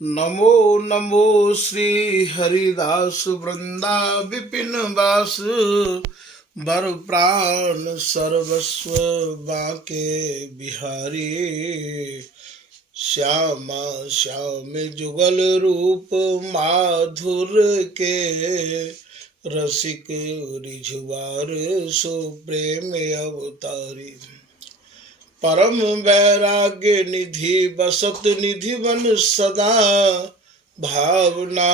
नमो नमो श्री हरिदास वृंदा विपिन वास बर प्राण सर्वस्व बाके बिहारी। श्यामा श्याम जुगल रूप माधुर के रसिक रिझवार सो प्रेम अवतारी। परम वैराग्य निधि बसत निधि वन सदा भावना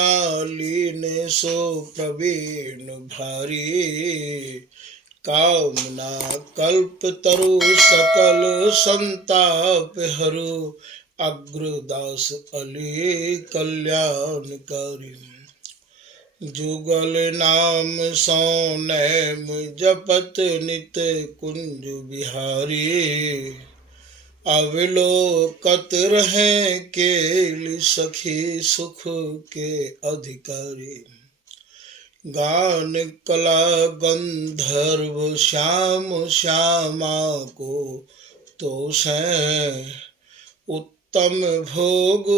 लीन सो प्रवीण भारी। कामना कल्प तरु सकल संताप हरु अग्रदास अली कल्याणकारी। जुगल नाम सो नैम जपत नित कुंज बिहारी। अविलोकत रहे केल सखी सुख के अधिकारी। गान कला गंधर्व श्याम श्यामा को तोष है। उत्तम भोग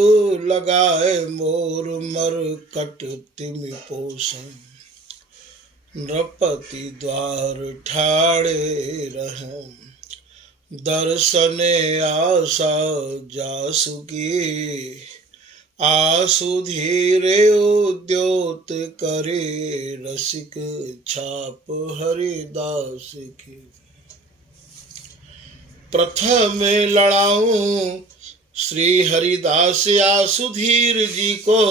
लगाए मोर मर कट तिमि पोषण। नृपति द्वार ठाड़े रहे दर्शने आशा जासुकी। आसु धीरे उद्योत करे रसिक छाप हरिदास की। प्रथम लड़ाऊं श्री हरिदास आसुधीर जी को।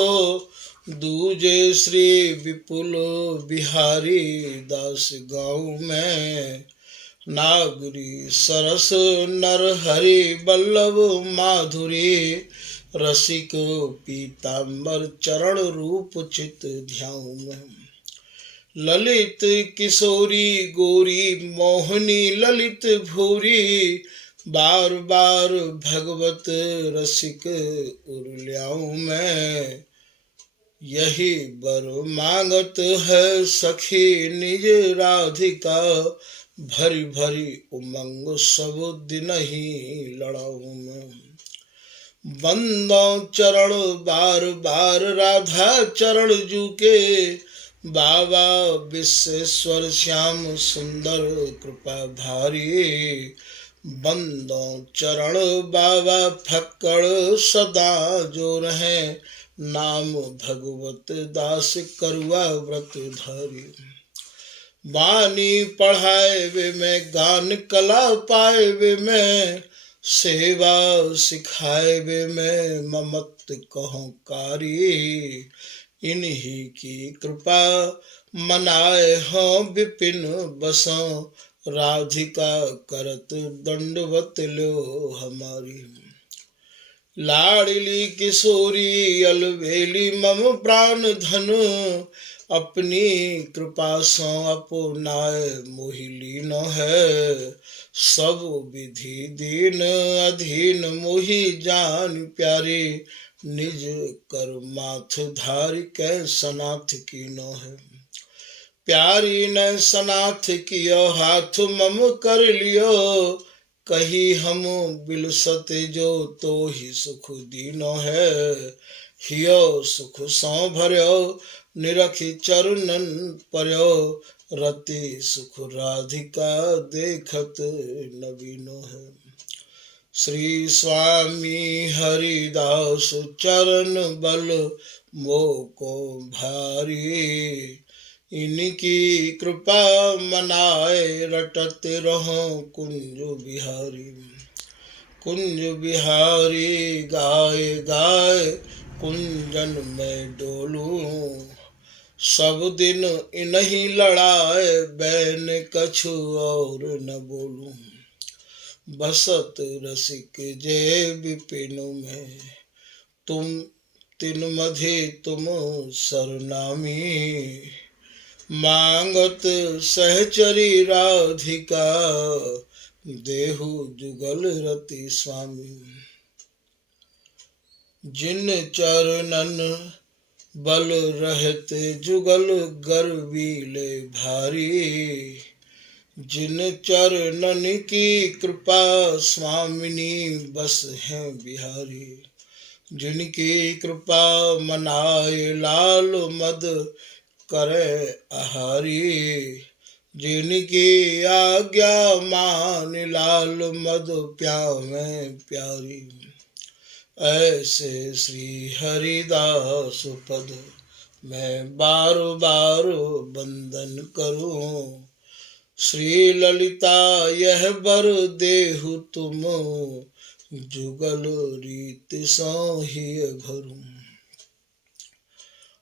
दूजे श्री विपुल बिहारी दास गाँव में। नागरी सरस नर हरि बल्लभ माधुरी। रसिक पीताम्बर चरण रूप चित ध्याऊ में। ललित किशोरी गोरी मोहनी ललित भूरी। बार बार भगवत रसिक उर्ल्याऊं में। यही बर मांगत है सखी निज राधिका। भरी भरी उमंग सब दिन ही लड़ाऊं में। बंदो चरण बार बार राधा चरण जूके। बाबा विश्वेश्वर श्याम सुंदर कृपा भारी। बंदो चरण बाबा फक्कड़ सदा जो रहे। नाम भगवत दास करुआ व्रत धारी। वाणी पढ़ाए वे में गान कला पाए वे में। सेवा सिखाए वे में ममत कहो कारी। इन्हीं की कृपा मनाए हो विपिन बसों। राधिका करत दंडवत लो हमारी। लाडली किशोरी अलवेली मम प्राण धन। अपनी कृपा सो अपनाए मोहि न है। सब विधि दीन अधीन मोहि जान प्यारी। निज कर माथ धारी कै सनाथ की न है। प्यारी न सनाथ कियो हाथ मम कर लियो। कही हम बिलसत जो तो ही सुख दीनो है। हियो सुख सौ भर्यो निरखी चरणन पर्यो। रति सुख राधिका देखत नवीनो है। श्री स्वामी हरिदास चरण बल मोको भारी। इनकी कृपा मनाए रटत रहो कुंज बिहारी। कुंज बिहारी गाय गाय कुंजन में डोलूं। सब दिन इन्हीं लड़ाए बैन कछु और न बोलूं। बसत रसिक जय विपिन में। तुम तिन मधे तुम सरनामी। मांगत सहचरी राधिका। देहु जुगल रति स्वामी। जिन चरणन बल रहते जुगल गर्वीले भारी। जिन चरणन की कृपा स्वामिनी बस हैं बिहारी। जिनकी कृपा मनाए लाल मद करे आहारी। जिनकी आज्ञा मान लाल मद प्यावे प्यारी। ऐसे श्री हरिदास पद मैं बारो बारो बंदन करूं। श्री ललिता यह बर देहु तुम जुगल रीत सोहि भरूं।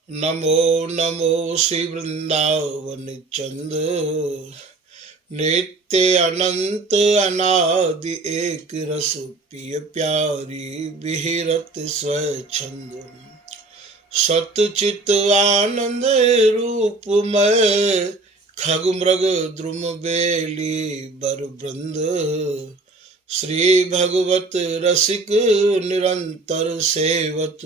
नमो नमो श्री वृंदावन चंद नित्य अनंत अनादि एक रस पिय प्यारी विहरत स्वच्छंद। सतचित आनंद रूपमय खग मृग द्रुम बेली बर वृंद। श्री भगवत रसिक निरंतर सेवत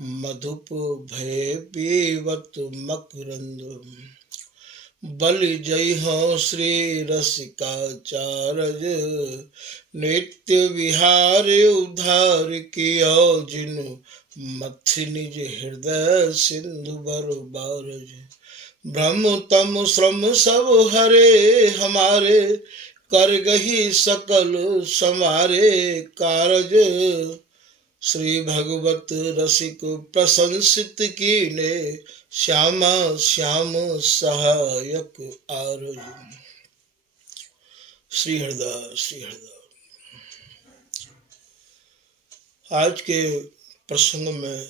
मधुप भय पीवत मकरंद। बलि जय हो श्री रसिकाचार्य नित्य विहार उद्धार कियो जिनु मथि निज हृदय सिंधु बर बारज। ब्रह्म तम श्रम सब हरे हमारे कर गही सकल समारे कारज। श्री भगवत रसिक प्रशंसित कीने श्यामा श्याम सहायक आरज। श्री हरिदास श्री हरिदास। आज के प्रसंग में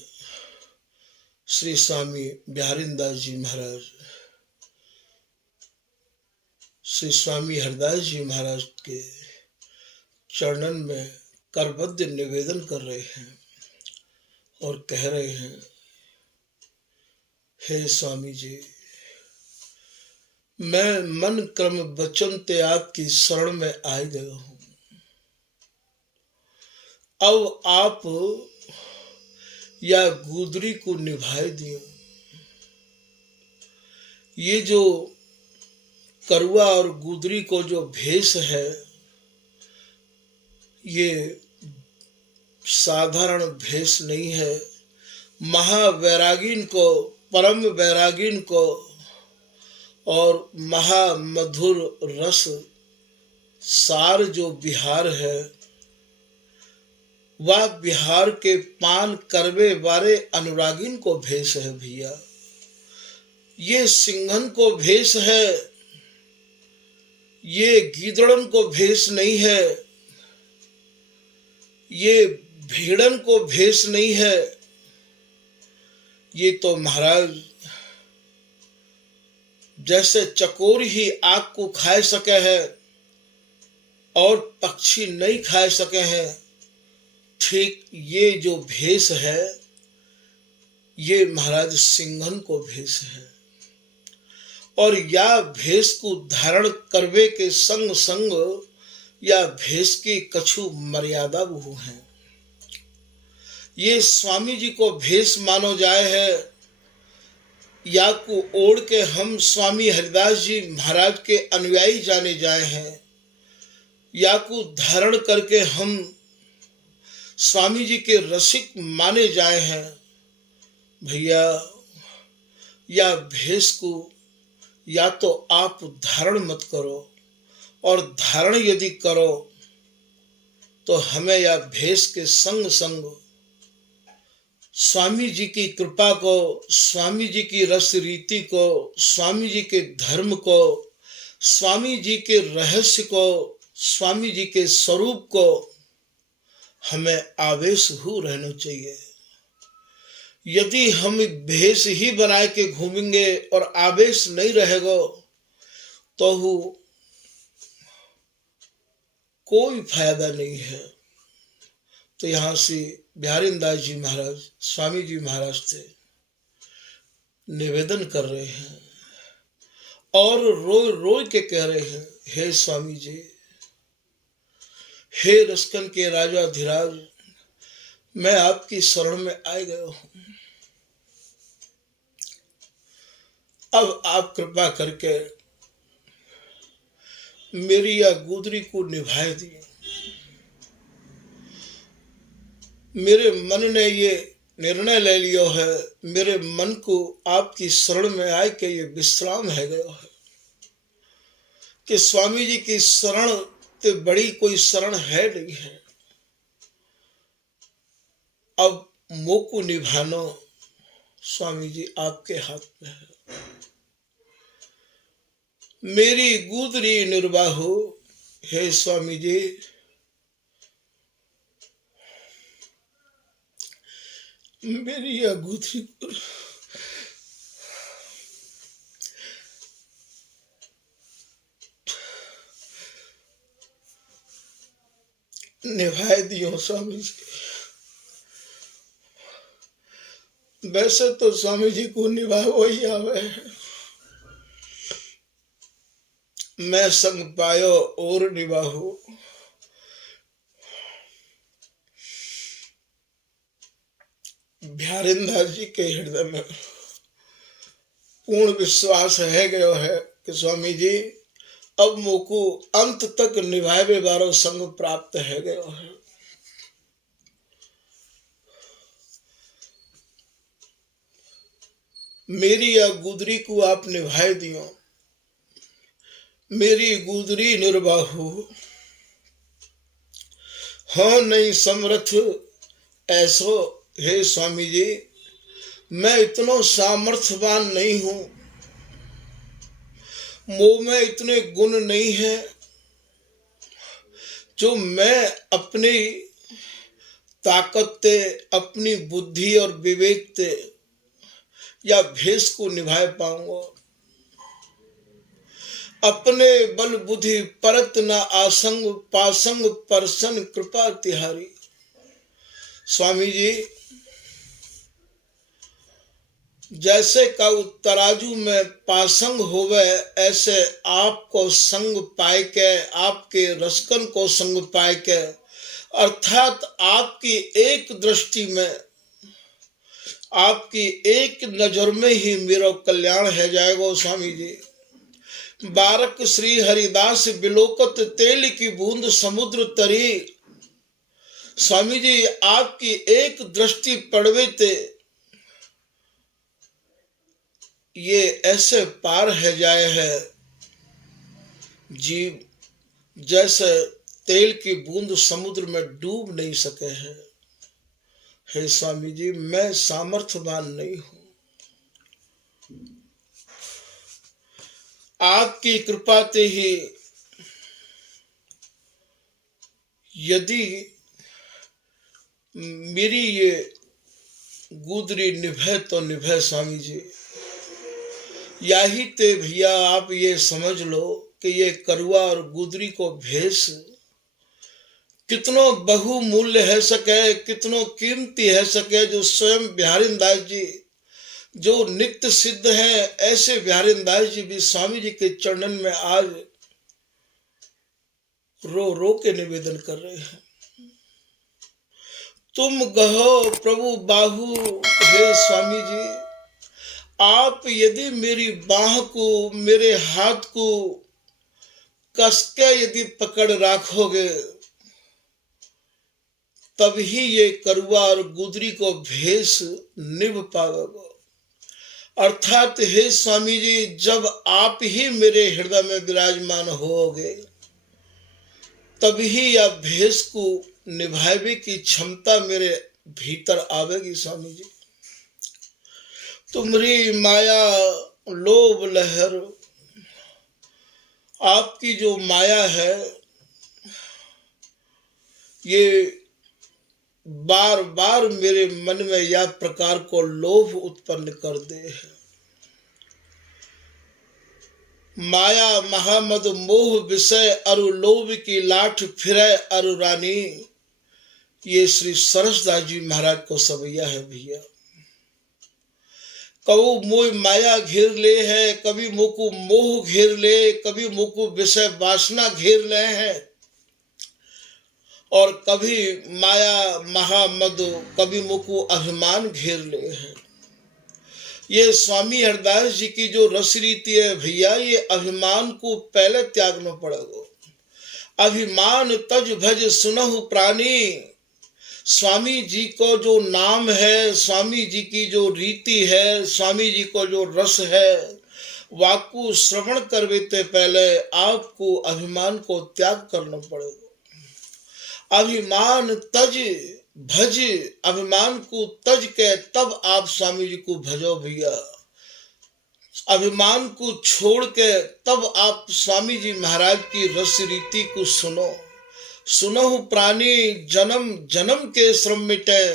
श्री स्वामी बिहारीदास जी महाराज श्री स्वामी हरिदास जी महाराज के चरणन में करबद्ध निवेदन कर रहे हैं और कह रहे हैं, हे स्वामी जी, मैं मन क्रम वचन त्याग की शरण में आ गया हूं। अब आप या गुदरी को निभाए दियो। ये जो करुआ और गुदरी को जो भेष है, ये साधारण भेष नहीं है। महावैरागीन को, परम वैरागीन को और महामधुर रस सार जो बिहार है, वह बिहार के पान करवे वाले अनुरागीन को भेष है भैया। ये सिंघन को भेष है, ये गीदड़न को भेष नहीं है, ये भेड़न को भेष नहीं है। ये तो महाराज जैसे चकोर ही आग को खाए सके है और पक्षी नहीं खाए सके हैं, ठीक ये जो भेष है, ये महाराज सिंघन को भेष है। और या भेष को धारण करवे के संग संग या भेष की कछु मर्यादा वो है। ये स्वामी जी को भेष मानो जाए है, या को ओढ़ के हम स्वामी हरिदास जी महाराज के अनुयायी जाने जाए हैं, या को धारण करके हम स्वामी जी के रसिक माने जाए हैं। भैया, या भेष को या तो आप धारण मत करो, और धारण यदि करो तो हमें या भेष के संग संग स्वामी जी की कृपा को, स्वामी जी की रस रीति को, स्वामी जी के धर्म को, स्वामी जी के रहस्य को, स्वामी जी के स्वरूप को हमें आवेश हो रहना चाहिए। यदि हम भेष ही बनाए के घूमेंगे और आवेश नहीं रहेगा तो कोई फायदा नहीं है। तो यहाँ से बिहारीदास जी महाराज स्वामी जी महाराज से निवेदन कर रहे हैं और रोय रोय के कह रहे हैं, हे स्वामी जी, हे रसकन के राजा धीराज, मैं आपकी शरण में आ गया हूं। अब आप कृपा करके मेरी या गुदरी को निभाए दिए। मेरे मन ने ये निर्णय ले लियो है, मेरे मन को आपकी शरण में आए के ये विश्राम है गयो है कि स्वामी जी की शरण ते बड़ी कोई शरण है नहीं है। अब मोको निभानो स्वामी जी आपके हाथ में है। मेरी गूदरी निर्वाहो, हे स्वामी जी मेरी यह गूदरी निभाए दियो स्वामी जी। वैसे तो स्वामी जी को निभाओ ही आवे है, मैं संग पायो और निभाओ। बिहारिंदास जी के हृदय में पूर्ण विश्वास है गयो है कि स्वामी जी अब मोको अंत तक निभावे बारो संग प्राप्त है गयो है। मेरी यह गुदरी को आप निभाए दियो, मेरी गुदरी निर्वाहु हो नहीं समर्थ ऐसो, हे स्वामी जी मैं इतना सामर्थ्यवान नहीं हूं, मुंह में इतने गुण नहीं है जो मैं अपनी ताकत ते, अपनी बुद्धि और विवेक ते या भेष को निभाए पाऊंगा। अपने बल बुद्धि परत न आसंग पासंग परसन कृपा तिहारी। स्वामी जी जैसे का तराजू में पासंग होवे, ऐसे आपको संग पाए के, आपके रसकन को संग पाए के, अर्थात आपकी एक दृष्टि में, आपकी एक नजर में ही मेरा कल्याण है जाएगा। स्वामी जी बारक श्री हरिदास बिलोकत तेल की बूंद समुद्र तरी। स्वामी जी आपकी एक दृष्टि पड़वे ते ये ऐसे पार है जाए है जीव जैसे तेल की बूंद समुद्र में डूब नहीं सके है। हे स्वामी जी मैं सामर्थ्यवान नहीं हूं, आपकी कृपा ते ही यदि मेरी ये गुदरी निभे तो निभे। स्वामी जी यही ते भैया आप ये समझ लो कि ये करुआ और गुदरी को भेष कितनो बहुमूल्य है सके, कितनो कीमती है सके, जो स्वयं बिहारिंदास जी जो नित्य सिद्ध है, ऐसे बिहारिंदास जी भी स्वामी जी के चरणन में आज रो रो के निवेदन कर रहे हैं। तुम गहो प्रभु बाहु, हे स्वामी जी आप यदि मेरी बाह को, मेरे हाथ को कसके यदि पकड़ रखोगे तभी ये करुआ और गुदरी को भेष निभ पाओगे। अर्थात हे स्वामी जी जब आप ही मेरे हृदय में विराजमान होगे तभी यह भेष को निभावे की क्षमता मेरे भीतर आवेगी। स्वामी जी तुम्हारी माया लोभ लहर, आपकी जो माया है ये बार बार मेरे मन में यह प्रकार को लोभ उत्पन्न कर दे है। माया महामद मोह विषय अरु लोभ की लाठ फिरे अरु रानी। ये श्री सरसदास जी महाराज को सवैया है भैया। कभी मोह माया घेर ले है, कभी मोको मोह घेर ले, कभी मोको विषय वासना घेर ले है, और कभी माया महामद, कभी मोको अभिमान घेर ले है। ये स्वामी हरदास जी की जो रस रीति है भैया, ये अभिमान को पहले त्यागना पड़ेगा। अभिमान तज भज सुनहु प्राणी, स्वामी जी को जो नाम है, स्वामी जी की जो रीति है, स्वामी जी को जो रस है, वाकु श्रवण करते पहले आपको अभिमान को त्याग करना पड़ेगा। अभिमान तज भज, अभिमान को तज के तब आप स्वामी जी को भजो भैया। अभिमान को छोड़ के तब आप स्वामी जी महाराज की रस रीति को सुनो। सुनहु प्राणी जन्म जन्म के श्रम मिटे,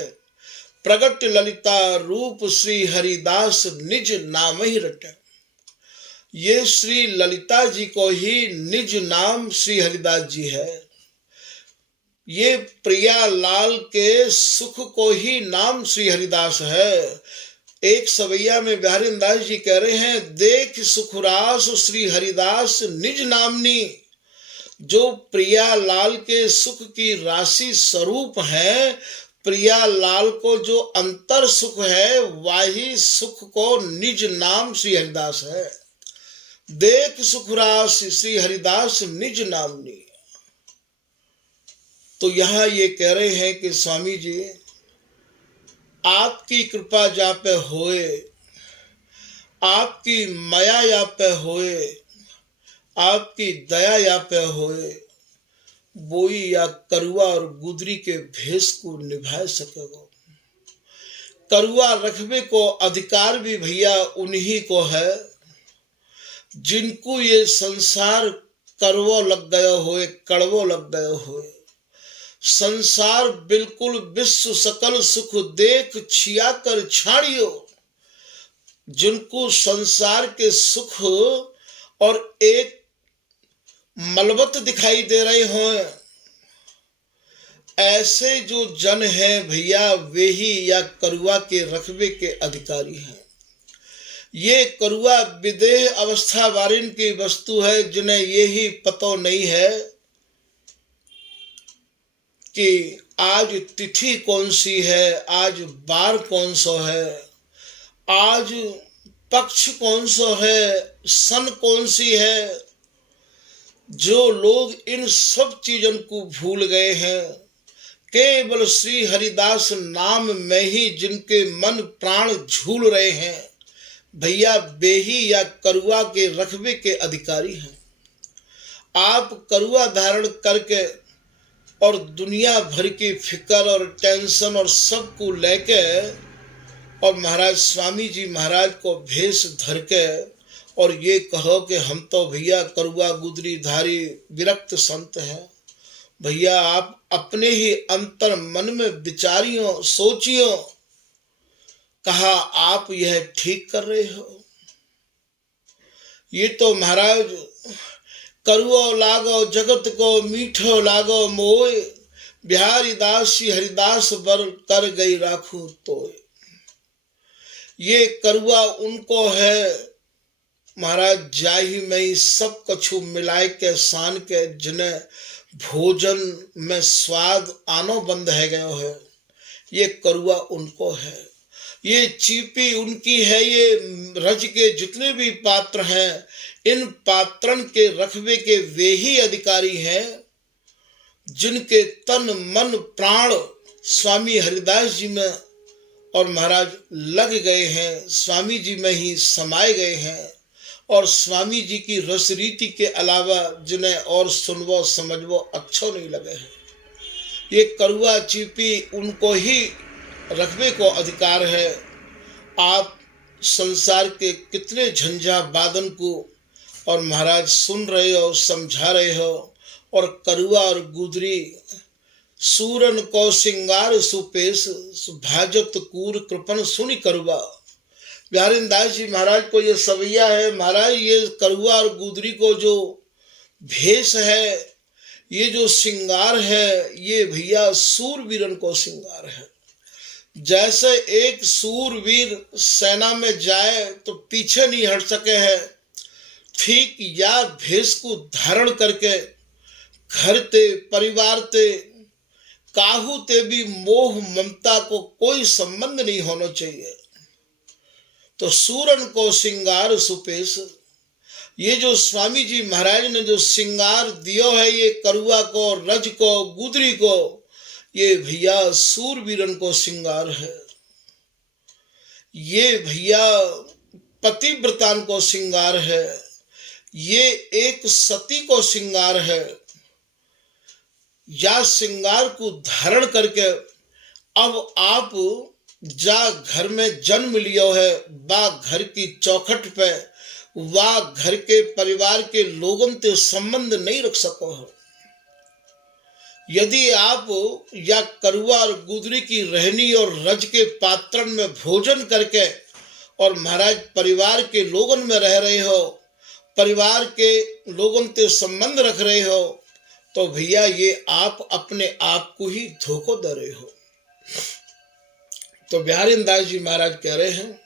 प्रगट ललिता रूप श्री हरिदास निज नाम ही रटे। ये श्री ललिता जी को ही निज नाम श्री हरिदास जी है। ये प्रिया लाल के सुख को ही नाम श्री हरिदास है। एक सवैया में बिहारी दास जी कह रहे हैं, देख सुखरास श्री हरिदास निज नामनी। जो प्रिया लाल के सुख की राशि स्वरूप है, प्रिया लाल को जो अंतर सुख है, वही सुख को निज नाम श्री हरिदास है। देख सुखरास श्री हरिदास निज नामनी। तो यहाँ ये कह रहे हैं कि स्वामी जी आपकी कृपा जहाँ पे होए, आपकी माया यहाँ पे होए, आपकी दया यहाँ पे होए, बोई या करुआ और गुदरी के भेष को निभा सकेगा। करुआ रखबे को अधिकार भी भैया उन्हीं को है, जिनको ये संसार करवो लग गया होए, कड़वो लग गया होए। संसार बिल्कुल विश्व सकल सुख देख छिया कर छाड़ियो। जिनको संसार के सुख और एक मलबत दिखाई दे रहे हों, ऐसे जो जन हैं भैया, वे ही या करुआ के रखबे के अधिकारी हैं। ये करुआ विदेह अवस्था वारिन की वस्तु है, जिन्हें ये ही पता नहीं है कि आज तिथि कौन सी है, आज बार कौन सा है, आज पक्ष कौन सा है, सन कौन सी है। जो लोग इन सब चीजों को भूल गए हैं, केवल श्री हरिदास नाम में ही जिनके मन प्राण झूल रहे हैं, भैया वे ही या करुआ के रखबे के अधिकारी हैं। आप करुआ धारण करके और दुनिया भर की फिक्र और टेंशन और सब को लेके और महाराज स्वामी जी महाराज को भेष धर के और ये कहो कि हम तो भैया करुआ गुदरी धारी विरक्त संत हैं। भैया आप अपने ही अंतर मन में विचारियो, सोचियो, कहा आप यह ठीक कर रहे हो। ये तो महाराज करुओ लागो जगत को मीठो लागो मोय, बिहारी दास हरिदास बर कर गई राखू तोय। ये करुआ उनको है महाराज, जाही में सब कछु मिलाए के सान के, जिन्हें भोजन में स्वाद आनो बंद है गयो है। ये करुआ उनको है, ये चीपी उनकी है। ये रज के जितने भी पात्र हैं, इन पात्रन के रखबे के वे ही अधिकारी हैं, जिनके तन मन प्राण स्वामी हरिदास जी में और महाराज लग गए हैं, स्वामी जी में ही समाये गए हैं। और स्वामी जी की रस रीति के अलावा जिन्हें और सुनवो समझवो अच्छो नहीं लगे हैं। ये करुआ चीपी उनको ही रखबे को अधिकार है। आप संसार के कितने झंझा बादन को और महाराज सुन रहे हो, समझा रहे हो। और करुआ और गुदरी सूरन को सिंगार सुपेश, भाजत कूर कृपन सुनि करुआ। बिहारी दास जी महाराज को ये सवैया है महाराज, ये करुआ और गुदरी को जो भेष है, ये जो सिंगार है, ये भैया सूरवीरन को सिंगार है। जैसे एक सूरवीर सेना में जाए तो पीछे नहीं हट सके है, ठीक या भेष को धारण करके घर ते परिवार ते काहू ते भी मोह ममता को कोई संबंध नहीं होना चाहिए। तो सूरन को सिंगार सुपेश, ये जो स्वामी जी महाराज ने जो सिंगार दियो है, ये करुआ को, रज को, गुदरी को, ये भैया सूरवीरन को श्रृंगार है, ये भैया पतिव्रतान को श्रृंगार है, ये एक सती को श्रृंगार है। या श्रृंगार को धारण करके अब आप जा घर में जन्म लियो है, बा घर की चौखट पे वा घर के परिवार के लोगों से संबंध नहीं रख सको हो। यदि आप या करुआ और गुदरी की रहनी और रज के पात्रण में भोजन करके और महाराज परिवार के लोगों में रह रहे हो, परिवार के लोगों से संबंध रख रहे हो, तो भैया ये आप अपने आप को ही धोखा दे रहे हो। तो बिहारी दास जी महाराज कह रहे हैं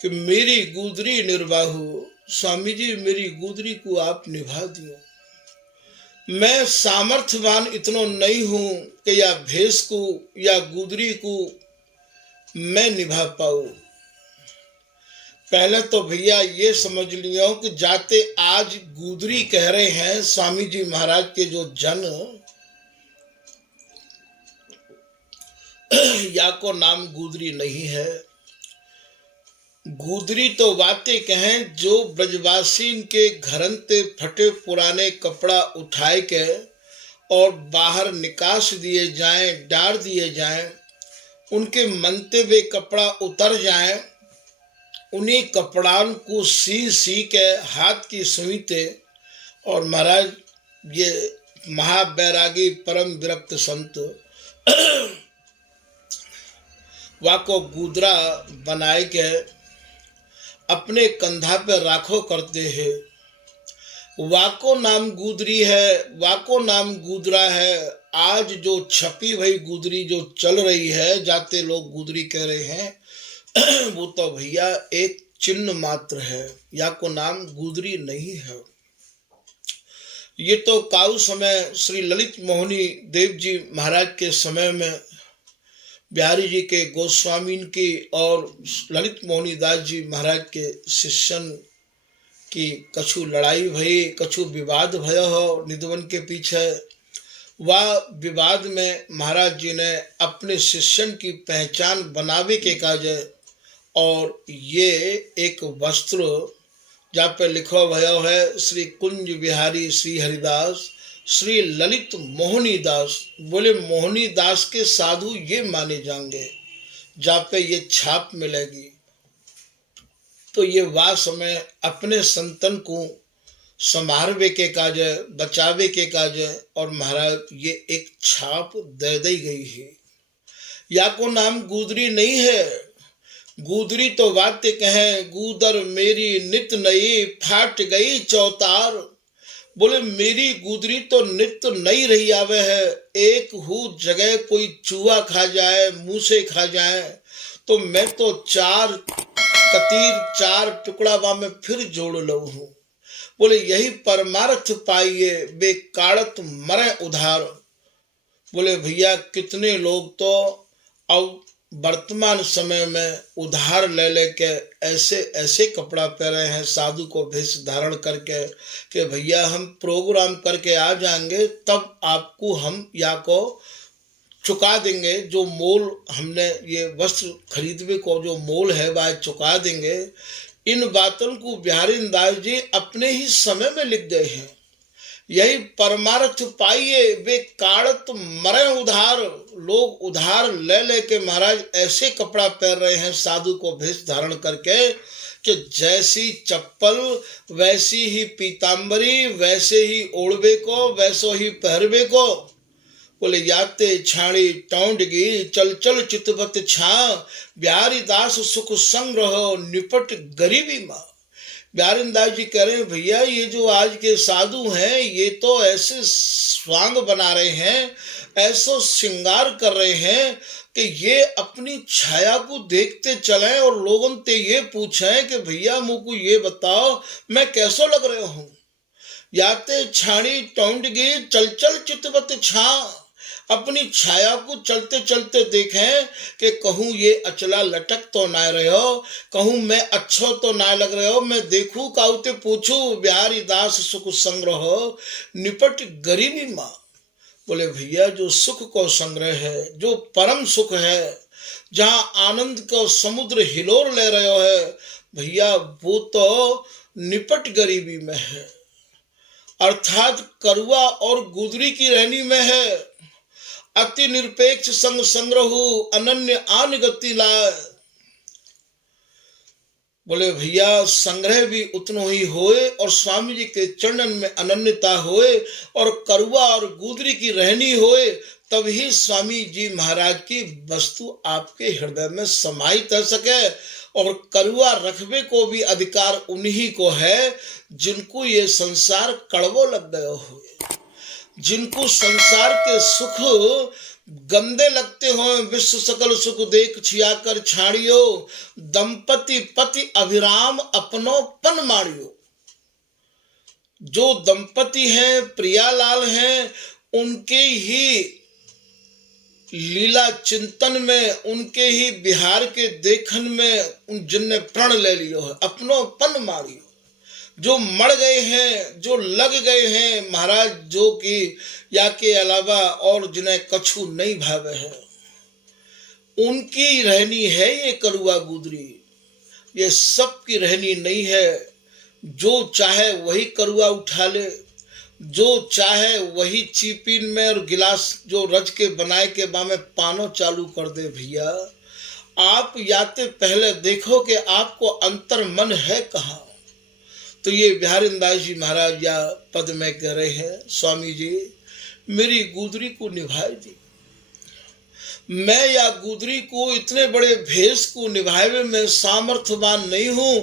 कि मेरी गुदरी निर्वाहु, स्वामी जी मेरी गुदरी को आप निभा दियो। मैं सामर्थ्यवान इतना नहीं हूं कि या भेष को या गुदरी को मैं निभा पाऊं। पहले तो भैया ये समझ लियो कि जाते आज गुदरी कह रहे हैं स्वामी जी महाराज के जो जन, या को नाम गुदरी नहीं है। गुदरी तो बातें कहें जो ब्रजवासी के घरन ते फटे पुराने कपड़ा उठाए के और बाहर निकास दिए जाएं, डाल दिए जाएं, उनके मनते हुए कपड़ा उतर जाएं, उन्हीं कपड़ान को सी के हाथ की सुई थे। और महाराज ये महाबैरागी परम विरक्त संत वाको गुदरा बनाए के अपने कंधा पे राखो करते हैं। वाको नाम गुदरी है, वाको नाम गुदरा है। आज जो छपी हुई गुदरी जो चल रही है, जाते लोग गुदरी कह रहे हैं, वो तो भैया एक चिन्ह मात्र है, या को नाम गुदरी नहीं है। ये तो काउ समय श्री ललित मोहनी देव जी महाराज के समय में बिहारी जी के गोस्वामी की और ललित मोहनी दास जी महाराज के शिष्यन की कछु लड़ाई भई, कछु विवाद भयो हो निधवन के पीछे। वह विवाद में महाराज जी ने अपने शिष्यन की पहचान बनावे के काज और ये एक वस्त्र जहाँ पे लिखा भयो है श्री कुंज बिहारी श्री हरिदास श्री ललित मोहनी दास। बोले मोहनी दास के साधु ये माने जाएंगे, जहाँ पे ये छाप मिलेगी। तो ये वाह समय अपने संतन को संभारवे के काज, बचावे के काज, और महाराज ये एक छाप दे दी गई है। या को नाम गुदरी नहीं है। गुदरी तो वात्य कहे गुदर मेरी नित नई फाट गई चौतार। बोले मेरी गुदरी तो नित्य नहीं रही आवे है, एक हु जगह कोई चूहा खा जाए, मूसे खा जाए, तो मैं तो चार कतीर चार टुकड़ा में फिर जोड़ लऊ हूँ। बोले यही परमार्थ पाइए बे काड़त मरे उधार। बोले भैया कितने लोग तो अब वर्तमान समय में उधार ले लेके ऐसे ऐसे कपड़ा पहने हैं साधु को भेष धारण करके कि भैया हम प्रोग्राम करके आ जाएंगे तब आपको हम या को चुका देंगे, जो मोल हमने ये वस्त्र खरीदने को जो मोल है वह चुका देंगे। इन बातों को बिहारी दास जी अपने ही समय में लिख गए हैं। यही परमार्थ पाइए वे काड़त मरे उधार। लोग उधार ले लेके महाराज ऐसे कपड़ा पहन रहे हैं साधु को भेष धारण करके कि जैसी चप्पल वैसी ही पीताम्बरी, वैसे ही ओढ़वे को वैसो ही पहरवे को। बोले याते छाड़ी टौंडगी चल चल चितवत छा, बिहारी दास सुख संग्रह निपट गरीबी माँ। बिहारी दास जी कह रहे हैं भैया ये जो आज के साधु हैं ये तो ऐसे स्वांग बना रहे हैं, ऐसा श्रृंगार कर रहे हैं कि ये अपनी छाया को देखते चलें और लोगों से ये पूछें कि भैया मुझको ये बताओ मैं कैसा लग रहा हूँ। याते छाड़ी टौंडगी चल चल चितवत छा। अपनी छाया को चलते चलते देखें कि कहूँ ये अचला लटक तो ना रहे हो, कहूँ मैं अच्छो तो ना लग रहे हो, मैं देखूँ काउते पूछू बिहारी दास सुख संग्रह निपट गरीबी माँ। बोले भैया जो सुख को संग्रह है, जो परम सुख है, जहाँ आनंद को समुद्र हिलोर ले रहे हो है भैया, वो तो निपट गरीबी में है, अर्थात करुआ और गुदरी की रहनी में है। अति निरपेक्ष संग संग्रहु अनन्य आन गति लाए। बोले भैया संग्रह भी उतनो ही होए और स्वामी जी के चरणन में अनन्यता होए और करुआ और गुदरी की रहनी होए, तभी स्वामी जी महाराज की वस्तु आपके हृदय में समाहित रह सके। और करुआ रखबे को भी अधिकार उन्हीं को है जिनको ये संसार कड़वो लग गए हुए, जिनको संसार के सुख गंदे लगते हो। विश्व सकल सुख देख छियाकर छाड़ियो, दंपति पति अभिराम अपनो पन मारियो। जो दंपति हैं, प्रियालाल हैं, उनके ही लीला चिंतन में, उनके ही बिहार के देखन में जिनने प्रण ले लियो है, अपनो पन मारियो। जो मर गए हैं, जो लग गए हैं महाराज, जो कि या के अलावा और जिन्हें कछु नहीं भावे है, उनकी रहनी है ये करुआ गुदरी, ये सब की रहनी नहीं है। जो चाहे वही करुआ उठा ले, जो चाहे वही चीपीन में और गिलास जो रज के बनाए के बामे पानो चालू कर दे। भैया आप याते पहले देखो कि आपको अंतर मन है कहाँ। तो ये बिहारी दास जी महाराज या पद में कह रहे हैं, स्वामी जी मेरी गुदरी को निभाए दी, मैं या गुदरी को इतने बड़े भेष को निभाए में सामर्थ्यवान नहीं हूं,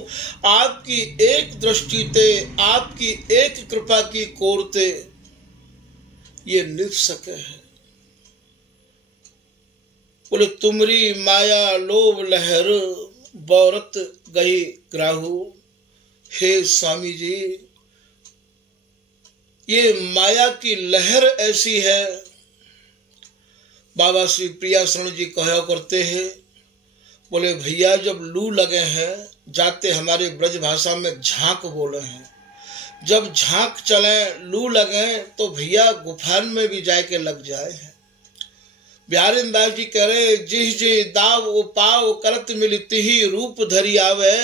आपकी एक दृष्टि ते, आपकी एक कृपा की कोरते ये निभ सके है। बोले तुमरी माया लोभ लहर बौरत गई ग्राहू। हे स्वामी जी ये माया की लहर ऐसी है। बाबा श्री प्रिया शरण जी कहा करते हैं, बोले भैया जब लू लगे हैं, जाते हमारे ब्रज भाषा में झांक बोले हैं, जब झांक चले लू लगे तो भैया गुफान में भी जाके लग जाए हैं। बिहारी दास जी कह रहे, जिस जे दाव उपाव करत मिलती ही रूप धरी आवे,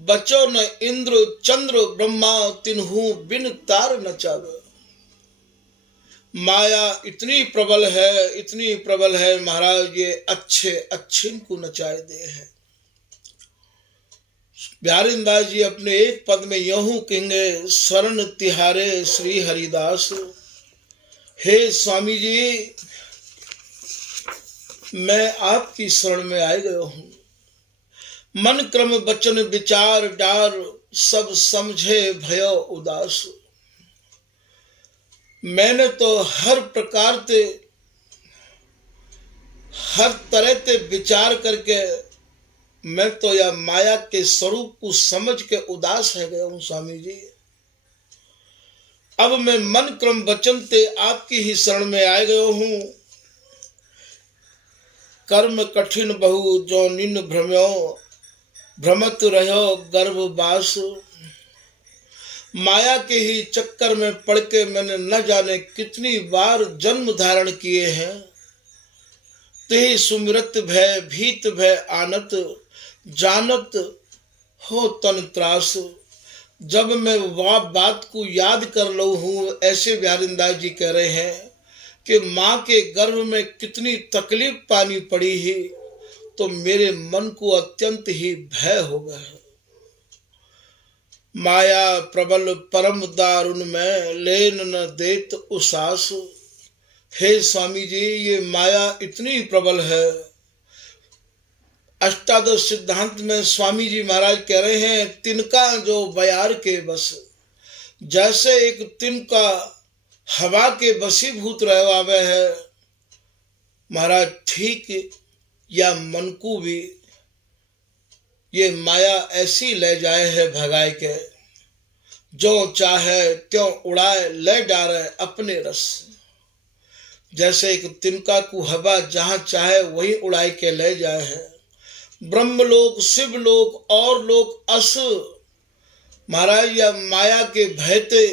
बचो न इंद्र चंद्र ब्रह्मा तिन्हू बिन तार नचावे। माया इतनी प्रबल है, इतनी प्रबल है महाराज, ये अच्छे अच्छे को नचाए दे है। बिहारी दास जी अपने एक पद में यूं कहेंगे, स्वर्ण तिहारे श्री हरिदास। हे स्वामी जी मैं आपकी शरण में आए गया हूं, मन क्रम वचन विचार डार सब समझे भयो उदास। मैंने तो हर प्रकार से हर तरह से विचार करके मैं तो यह माया के स्वरूप को समझ के उदास है गया हूं स्वामी जी। अब मैं मन क्रम वचन से आपकी ही शरण में आए गया हूं। कर्म कठिन बहु जो निन भ्रम्यो, भ्रमत रहो गर्भवास। माया के ही चक्कर में पड़ के मैंने न जाने कितनी बार जन्म धारण किए हैं। ते सुमिरत भय भीत भय आनत, जानत हो तन त्रास। जब मैं वह बात को याद कर लो हूँ, ऐसे बिहारी दास जी कह रहे हैं कि माँ के गर्भ में कितनी तकलीफ पानी पड़ी है, तो मेरे मन को अत्यंत ही भय हो गया। माया प्रबल परम दारुण में लेन न देत उसास। हे स्वामी जी ये माया इतनी प्रबल है। अष्टादश सिद्धांत में स्वामी जी महाराज कह रहे हैं, तिनका जो बयार के बस, जैसे एक तिनका हवा के वशीभूत रह आवे है महाराज, ठीक या मन को भी ये माया ऐसी ले जाए है भगाए के, जो चाहे त्यों उड़ाए ले डारे अपने रस। जैसे एक तिनका को हवा जहाँ चाहे वही उड़ाई के ले जाए है। ब्रह्मलोक, शिवलोक और लोक अस महाराज या माया के भयते,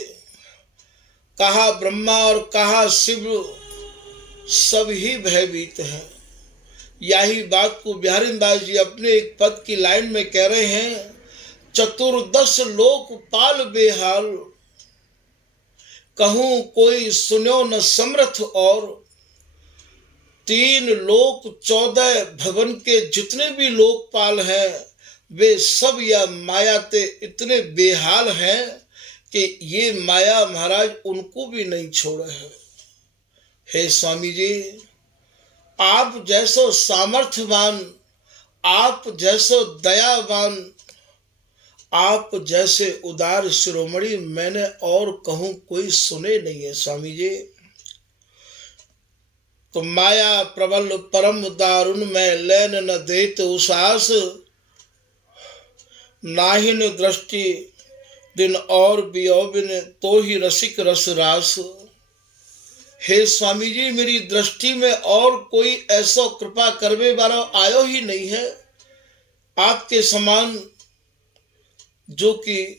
कहा ब्रह्मा और कहा शिव सब ही भयभीत है। यही बात को बिहारी दास जी अपने एक पद की लाइन में कह रहे हैं, चतुर्दश लोक पाल बेहाल, कहूं कोई सुनो न समर्थ, और 3 लोक 14 भवन के जितने भी लोकपाल हैं वे सब या माया ते इतने बेहाल हैं कि ये माया महाराज उनको भी नहीं छोड़े है। हे स्वामी जी, आप जैसो सामर्थ्यवान, आप जैसो दयावान, आप जैसे उदार शिरोमणि मैंने और कहूं कोई सुने नहीं है स्वामी जी। तो माया प्रबल परम दारुण में लैन न देत उसास, नाहिन दृष्टि दिन और बियोबिन तो ही रसिक रस रास। हे स्वामी जी, मेरी दृष्टि में और कोई ऐसा कृपा करवे वाला आयो ही नहीं है आपके समान, जो कि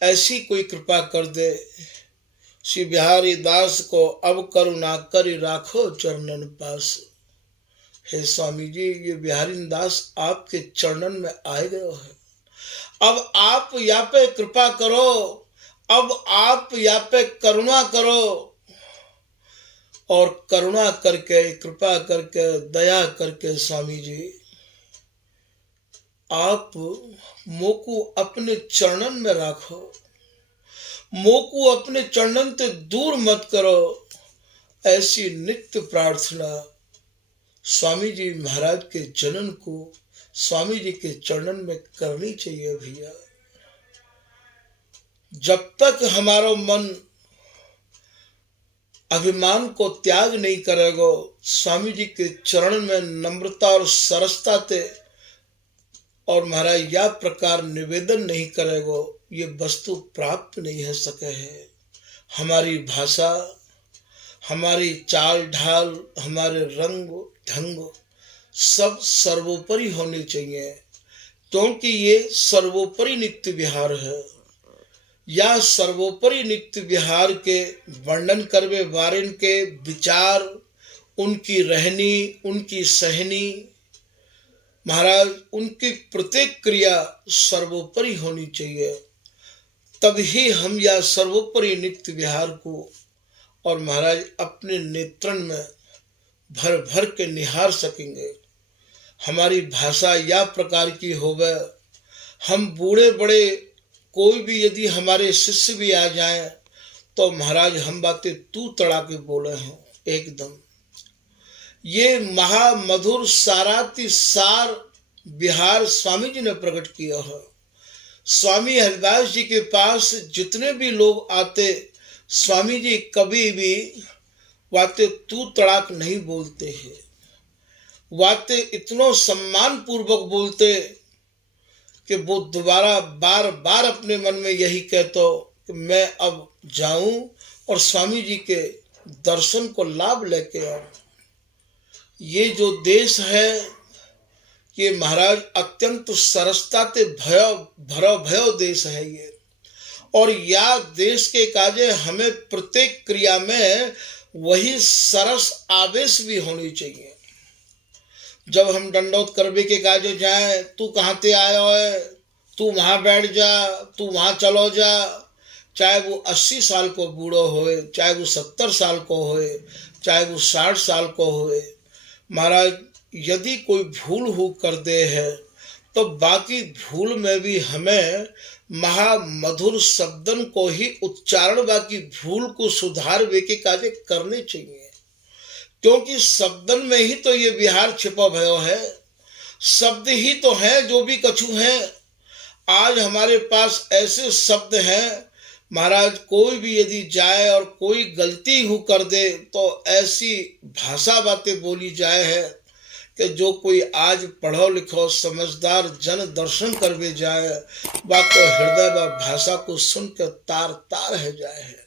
ऐसी कोई कृपा कर दे। श्री बिहारी दास को अब करुणा करी राखो चरणन पास। हे स्वामी जी, ये बिहारी दास आपके चरणन में आए गए हैं। अब आप या पे कृपा करो, अब आप या पे करुणा करो, और करुणा करके, कृपा करके, दया करके स्वामी जी आप मोको अपने चरणन में राखो, मोको अपने चरणन से दूर मत करो। ऐसी नित्य प्रार्थना स्वामी जी महाराज के जनन को स्वामी जी के चरणन में करनी चाहिए भैया। जब तक हमारा मन अभिमान को त्याग नहीं करेगा, स्वामी जी के चरण में नम्रता और सरसता से और महाराज या प्रकार निवेदन नहीं करेगा, ये वस्तु प्राप्त नहीं हो सके है। हमारी भाषा, हमारी चाल ढाल, हमारे रंग ढंग सब सर्वोपरि होने चाहिए, क्योंकि ये सर्वोपरि नित्य विहार है। या सर्वोपरि नित्य विहार के वर्णन करवे वारिन के विचार, उनकी रहनी, उनकी सहनी, महाराज उनकी प्रत्येक क्रिया सर्वोपरि होनी चाहिए। तभी हम या सर्वोपरि नित्य विहार को और महाराज अपने नेत्रन में भर भर के निहार सकेंगे। हमारी भाषा या प्रकार की होवे, हम बूढ़े बड़े कोई भी यदि हमारे शिष्य भी आ जाएं तो महाराज हम बातें तू तड़ा के बोले हैं एकदम। ये महामधुर साराति सार बिहार स्वामी जी ने प्रकट किया है। स्वामी हरिदास जी के पास जितने भी लोग आते, स्वामी जी कभी भी बातें तू तड़ाक नहीं बोलते हैं, बातें इतना सम्मान पूर्वक बोलते कि वो दोबारा बार बार अपने मन में यही कहते कि मैं अब जाऊं और स्वामी जी के दर्शन को लाभ लेके आऊं। ये जो देश है ये महाराज अत्यंत सरसता से भयो देश है ये, और या देश के काजे हमें प्रत्येक क्रिया में वही सरस आवेश भी होनी चाहिए। जब हम दंडोत करवे के काजे जाए, तू कहाँ से आया है, तू वहाँ बैठ जा, तू वहाँ चलो जा, चाहे वो 80 साल को बूढ़ो होए, चाहे वो 70 साल को होए, चाहे वो 60 साल को होए, महाराज यदि कोई भूल हो कर दे है तो बाकी भूल में भी हमें महामधुर शब्दन को ही उच्चारण, बाकी भूल को सुधार वे के काजे करने चाहिए, क्योंकि शब्दन में ही तो ये विहार छिपा भयो है। शब्द ही तो है जो भी कछु है। आज हमारे पास ऐसे शब्द हैं महाराज, कोई भी यदि जाए और कोई गलती हो कर दे तो ऐसी भाषा बातें बोली जाए है कि जो कोई आज पढ़ो लिखो समझदार जन दर्शन करवे जाए, बाको हृदय व भाषा को सुन के तार तार है जाए है।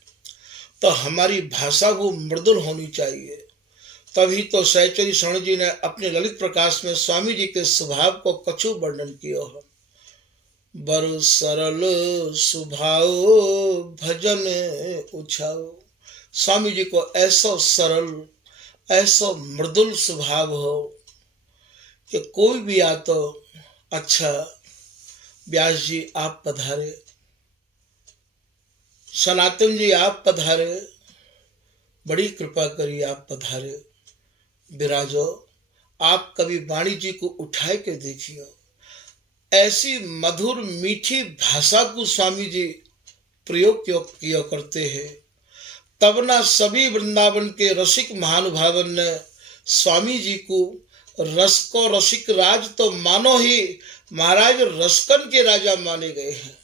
तो हमारी भाषा वो मृदुल होनी चाहिए। तभी तो सहचरी शरण जी ने अपने ललित प्रकाश में स्वामी जी के स्वभाव को कछु वर्णन किया है। बर सरल स्वभाव भजन उछाओ। स्वामी जी को ऐसा सरल, ऐसा मृदुल स्वभाव हो कि कोई भी आ तो अच्छा व्यास जी आप पधारे, सनातन जी आप पधारे, बड़ी कृपा करिए आप पधारे, विराजो। आप कभी वाणी जी को उठाए के देखिए, ऐसी मधुर मीठी भाषा को स्वामी जी प्रयोग किया करते हैं। तब ना सभी वृंदावन के रसिक महानुभावन ने स्वामी जी को रस को रसिक राज तो मानो ही महाराज रसकन के राजा माने गए हैं।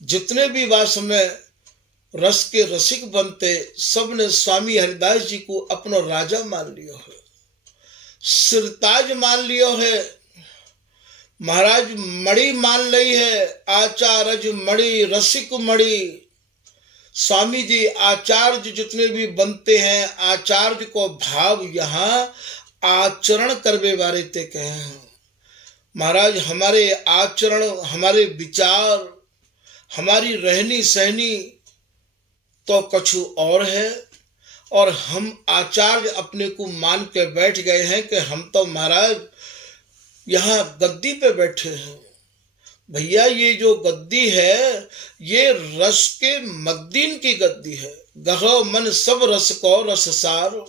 जितने भी वास में रस के रसिक बनते, सबने स्वामी हरिदास जी को अपना राजा मान लियो है, सिरताज मान लियो है, महाराज मणि मान ली है। आचार्य मणि रसिक मणि। स्वामी जी आचार्य जितने भी बनते हैं, आचार्य को भाव यहाँ आचरण करवे बारे ते कहे हैं। महाराज हमारे आचरण, हमारे विचार, हमारी रहनी सहनी तो कछु और है, और हम आचार्य अपने को मान के बैठ गए हैं कि हम तो महाराज यहाँ गद्दी पे बैठे हैं। भैया ये जो गद्दी है ये रस के मद्दीन की गद्दी है। गहो मन सब रस को रस सार,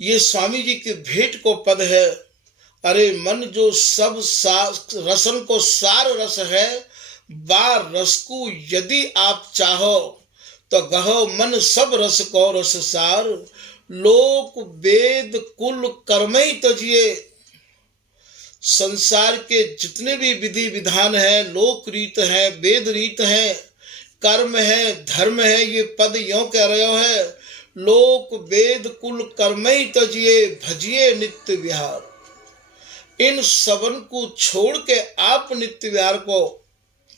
ये स्वामी जी की भेंट को पद है। अरे मन जो सब रसन को सार रस है, बा रस को यदि आप चाहो तो गहो मन सब रस को रस सार। लोक वेद कुल कर्म ही तजिए। संसार के जितने भी विधि विधान है, लोक रीत है, वेद रीत है, कर्म है, धर्म है, ये पद यों कह रहे है। लोक वेद कुल कर्म ही तजिए, भजिए नित्य विहार। इन सबन को छोड़ के आप नित्य विहार को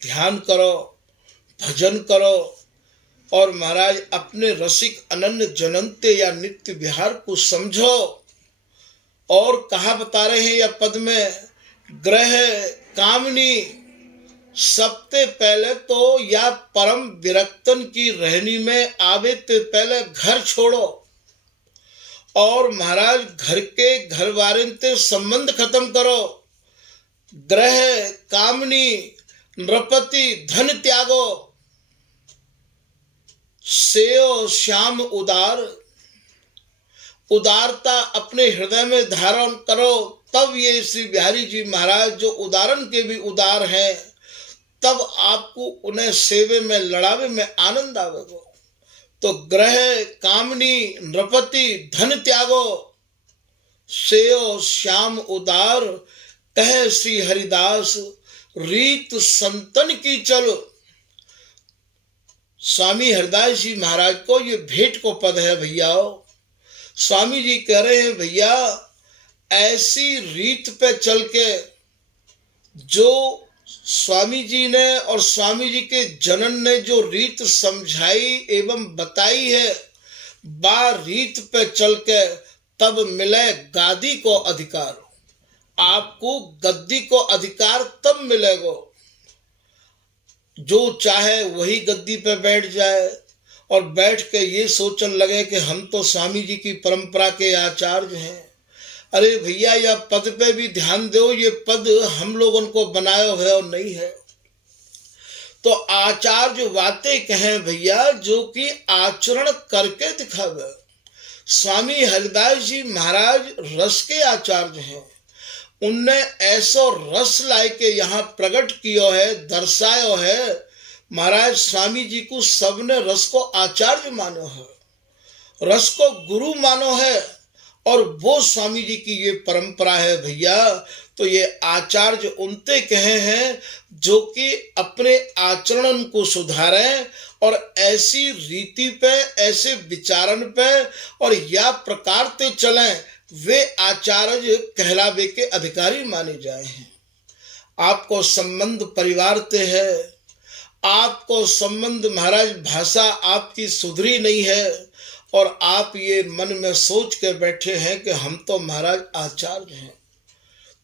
ध्यान करो, भजन करो, और महाराज अपने रसिक अनन्य जनंते या नित्य विहार को समझो। और कहा बता रहे हैं या पद में, ग्रह कामनी, सबसे पहले तो या परम विरक्तन की रहनी में आवे तो पहले घर छोड़ो, और महाराज घर के घर वाले से संबंध खत्म करो। ग्रह कामनी नृपति धन त्यागो, सेयो श्याम उदार। उदारता अपने हृदय में धारण करो, तब ये श्री बिहारी जी महाराज जो उदाहरण के भी उदार हैं, तब आपको उन्हें सेवे में लड़ावे में आनंद आवेगा। तो ग्रह कामनी नृपति धन त्यागो, सेयो श्याम उदार। कहे श्री हरिदास रीत संतन की चलो। स्वामी हरिदास जी महाराज को ये भेंट को पद है भैया। स्वामी जी कह रहे हैं भैया ऐसी रीत पे चल के जो स्वामी जी ने और स्वामी जी के जनन ने जो रीत समझाई एवं बताई है, बा रीत पे चल के तब मिले गादी को अधिकार। आपको गद्दी को अधिकार तब मिलेगा, जो चाहे वही गद्दी पे बैठ जाए और बैठ के ये सोचने लगे कि हम तो स्वामी जी की परंपरा के आचार्य हैं। अरे भैया यह पद पे भी ध्यान दो, ये पद हम लोगों को बनाया है और नहीं है। तो आचार्य बातें कहें भैया जो कि आचरण करके दिखावे। स्वामी हरिदास जी महाराज रस के आचार्य हैं। उनने ऐसा रस लाए के यहाँ प्रकट किया है, दर्शायो है। महाराज स्वामी जी को सबने रस को आचार्य मानो है, रस को गुरु मानो है, और वो स्वामी जी की ये परंपरा है भैया। तो ये आचार्य उनते कहे हैं जो कि अपने आचरण को सुधारें और ऐसी रीति पे, ऐसे विचारण पे और या प्रकार से चलें, वे आचार्य कहलावे के अधिकारी माने जाए हैं। आपको संबंध परिवार से है, आपको संबंध महाराज भाषा आपकी सुधरी नहीं है और आप ये मन में सोच के बैठे हैं कि हम तो महाराज आचार्य हैं,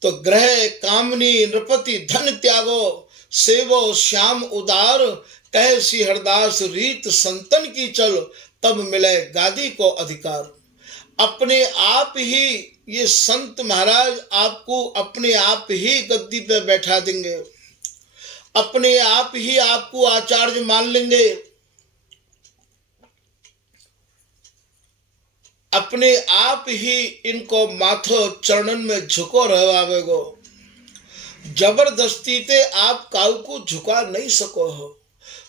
तो ग्रह कामनी नृपति धन त्यागो सेवो श्याम उदार कह सी हरदास रीत संतन की चल तब मिले गादी को अधिकार। अपने आप ही ये संत महाराज आपको अपने आप ही गद्दी पे बैठा देंगे, अपने आप ही आपको आचार्य मान लेंगे, अपने आप ही इनको माथो चरणन में झुको रहवावेगो। जबरदस्ती ते आप काऊ को झुका नहीं सको हो।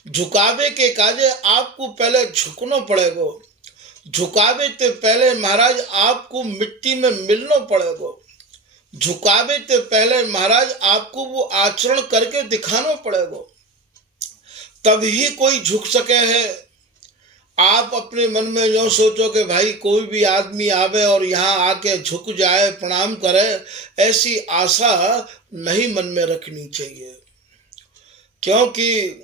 झुकावे के काजे आपको पहले झुकना पड़ेगो। झुकावे ते पहले महाराज आपको मिट्टी में मिलना पड़ेगा। झुकावे ते पहले महाराज आपको वो आचरण करके दिखाना पड़ेगा, तभी कोई झुक सके है। आप अपने मन में जो सोचो कि भाई कोई भी आदमी आवे और यहाँ आके झुक जाए प्रणाम करे, ऐसी आशा नहीं मन में रखनी चाहिए, क्योंकि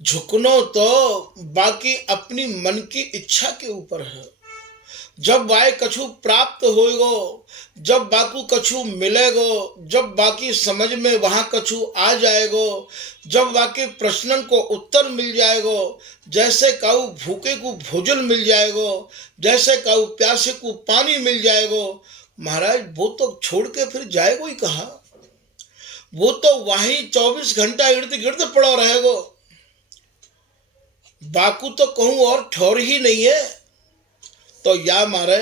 झुकनो तो बाकी अपनी मन की इच्छा के ऊपर है। जब वाय कछु प्राप्त होएगो, जब बाकू कछु मिलेगो, जब बाकी समझ में वहां कछु आ जाएगो, जब बाकी प्रश्नन को उत्तर मिल जाएगो, जैसे काऊ भूखे को भोजन मिल जाएगो, जैसे काऊ प्यासे को पानी मिल जाएगो, महाराज वो तो छोड़ के फिर जाएगो ही कहाँ। वो तो वहीं 24 घंटा इर्द गिर्द पड़ा रहेगो। बाकू तो कहूं और ठौर ही नहीं है। तो या मारे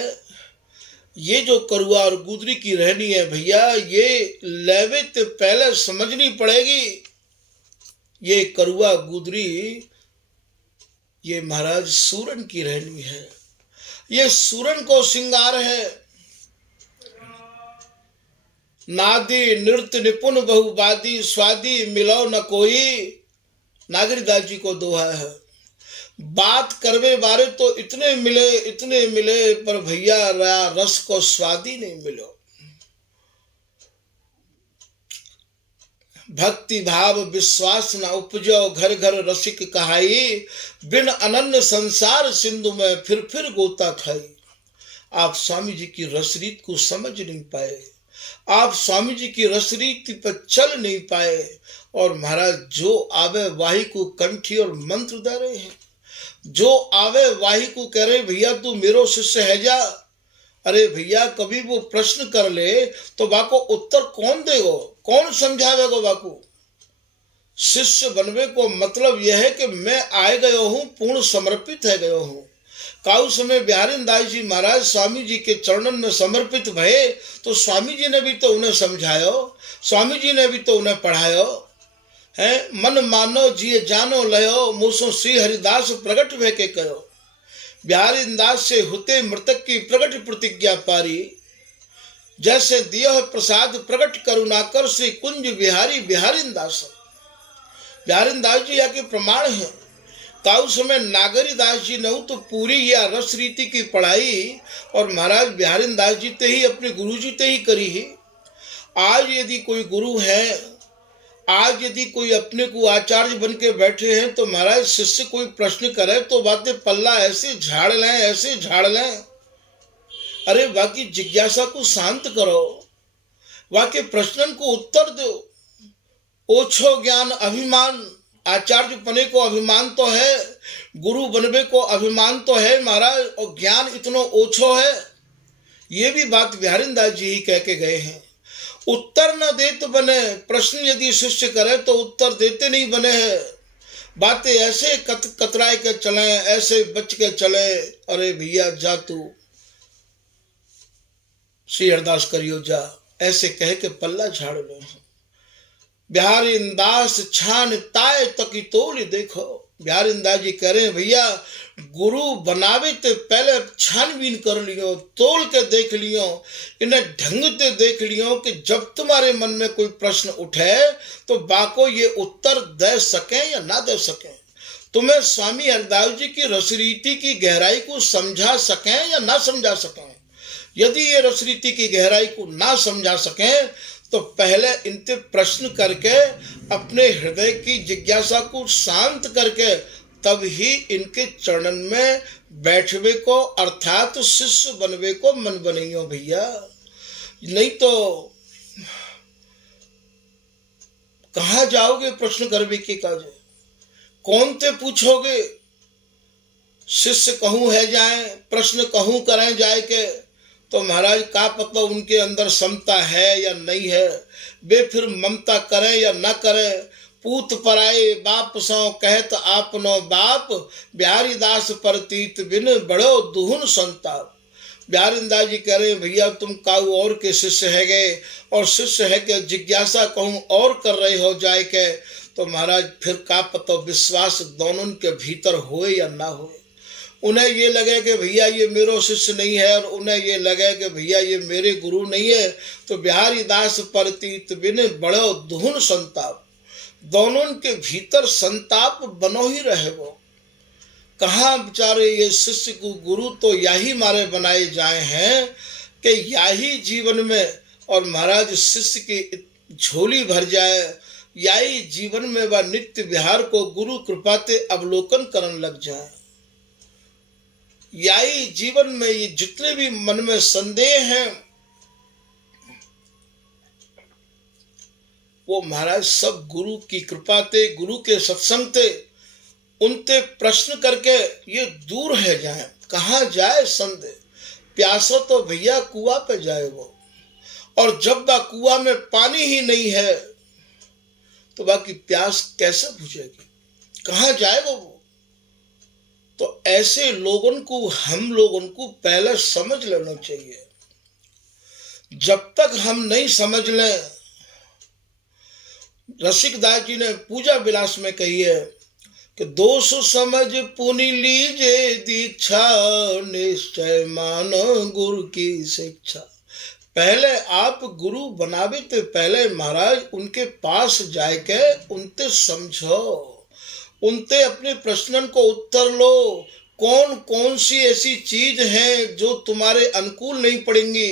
ये जो करुआ और गुदरी की रहनी है भैया, ये लेवे तो पहले समझनी पड़ेगी। ये करुआ गुदरी ये महाराज सूरन की रहनी है, ये सूरन को श्रृंगार है। नादी नृत्य निपुण बहुवादी स्वादी मिलो न कोई, नागरीदास जी को दोहा है। बात करवे बारे तो इतने मिले पर भैया रस को स्वादी नहीं मिलो। भक्ति भाव विश्वास न उपजो घर घर रसिक कहाई, बिन अनन्य संसार सिंधु में फिर गोता खाई। आप स्वामी जी की रसरीत को समझ नहीं पाए, आप स्वामी जी की रसरीत पर चल नहीं पाए, और महाराज जो आवे वाही को कंठी और मंत्र दे रहे हैं, जो आवे वाही को कह रहे भैया तू मेरो शिष्य है जा। अरे भैया कभी वो प्रश्न कर ले तो बाको उत्तर कौन देगो, कौन समझावेगो। बाको शिष्य बनवे को मतलब यह है कि मैं आए गयो हूँ, पूर्ण समर्पित है गयो हूँ। काउ समय बिहारी दास जी महाराज स्वामी जी के चरणन में समर्पित भये तो स्वामी जी ने भी तो उन्हें समझायो, स्वामी जी ने भी तो उन्हें पढ़ायो है। मन मानो जिए जानो लयो, मूसो श्री हरिदास प्रगट वे के कयो। बिहारी दास से होते मृतक की प्रगट प्रतिज्ञा पारी, जैसे दियो प्रसाद प्रगट करुणा कर श्री कुंज बिहारी बिहारी दास। बिहारी दास जी यहाँ के प्रमाण है। ताऊ समय नागरी दास जी ने तो पूरी या रस रीति की पढ़ाई और महाराज बिहारी दास जी ते ही अपने गुरु जी ते ही करी ही। आज यदि कोई गुरु है, आज यदि कोई अपने को आचार्य बन के बैठे हैं, तो महाराज शिष्य कोई प्रश्न करे तो बातें पल्ला ऐसे झाड़ लें, ऐसे झाड़ लें। अरे बाकी जिज्ञासा को शांत करो, बाकी प्रश्नन को उत्तर दो। ओछो ज्ञान अभिमान, आचार्य बने को अभिमान तो है, गुरु बनवे को अभिमान तो है महाराज, और ज्ञान इतना ओछो है। ये भी बात बिहारी दास जी ही कह के गए हैं। उत्तर न दे तो बने, प्रश्न यदि शिष्य करे तो उत्तर देते नहीं बने हैं। बातें ऐसे कतराए के चले, ऐसे बच के चले। अरे भैया जा तू श्री अरदास करियो जा, ऐसे कह के पल्ला झाड़ लो। बिहारी दास छान ताए तकी तोल देखो। बिहारी दास जी कह रहे हैं भैया गुरु बनावे तो पहले छानबीन कर लियो, तोल के देख लियो, इन्हें ढंग से देख लियो कि जब तुम्हारे मन में कोई प्रश्न उठे तो बाको ये उत्तर दे सके या ना दे सके, तुम्हें स्वामी हरदास जी की रसरीति की गहराई को समझा सके या ना समझा सके। यदि ये रसरीति की गहराई को ना समझा सके तो पहले इनसे प्रश्न करके अपने हृदय की जिज्ञासा को शांत करके तब ही इनके चरणन में बैठवे को अर्थात शिष्य बनवे को मन बनियो भैया। नहीं तो कहाँ जाओगे प्रश्न करवे के काज, कौन ते पूछोगे। शिष्य कहूँ है जाए, प्रश्न कहूँ करें जाए के, तो महाराज का पता उनके अंदर समता है या नहीं है। वे फिर ममता करें या न करें। पूत पराए बाप सौ कहत आपनो बाप, बिहारी दास परतीत बिन बड़ो दुहुन संताप। बिहारिंदा जी कह रहे भैया तुम काऊ और के शिष्य है गए, और शिष्य है के जिज्ञासा कहूँ और कर रहे हो जाए के, तो महाराज फिर का पता विश्वास दोनों के भीतर होए या ना होए। उन्हें ये लगे कि भैया ये मेरो शिष्य नहीं है, और उन्हें ये लगे कि भैया ये मेरे गुरु नहीं है, तो बिहारी दास परतीत बिन बड़ो दुहुन संताप। दोनों के भीतर संताप बनो ही रहे। वो कहाँ बेचारे ये शिष्य को गुरु तो यही मारे बनाए जाए हैं कि यही जीवन में और महाराज शिष्य की झोली भर जाए, यही जीवन में वह नित्य विहार को गुरु कृपाते अवलोकन करने लग जाए। यही जीवन में ये जितने भी मन में संदेह हैं वो महाराज सब गुरु की कृपा ते, गुरु के सत्संग ते, उनते प्रश्न करके ये दूर है जाए। कहाँ जाए संदेह, प्यासो तो भैया कुआं पे जाए वो, और जब वह कुआं में पानी ही नहीं है तो बाकी प्यास कैसे बुझेगी, कहाँ जाए वो। तो ऐसे लोगों को हम लोगों को पहले समझ लेना चाहिए। जब तक हम नहीं समझ लें, रसिकदास जी ने पूजा विलास में कही है कि दोष समझ पुनि लीजे दीक्षा, निश्चय मानो गुरु की शिक्षा। पहले आप गुरु बनावे तो पहले महाराज उनके पास जाके उनते समझो, उनते अपने प्रश्नन को उत्तर लो। कौन कौन सी ऐसी चीज है जो तुम्हारे अनुकूल नहीं पड़ेंगी,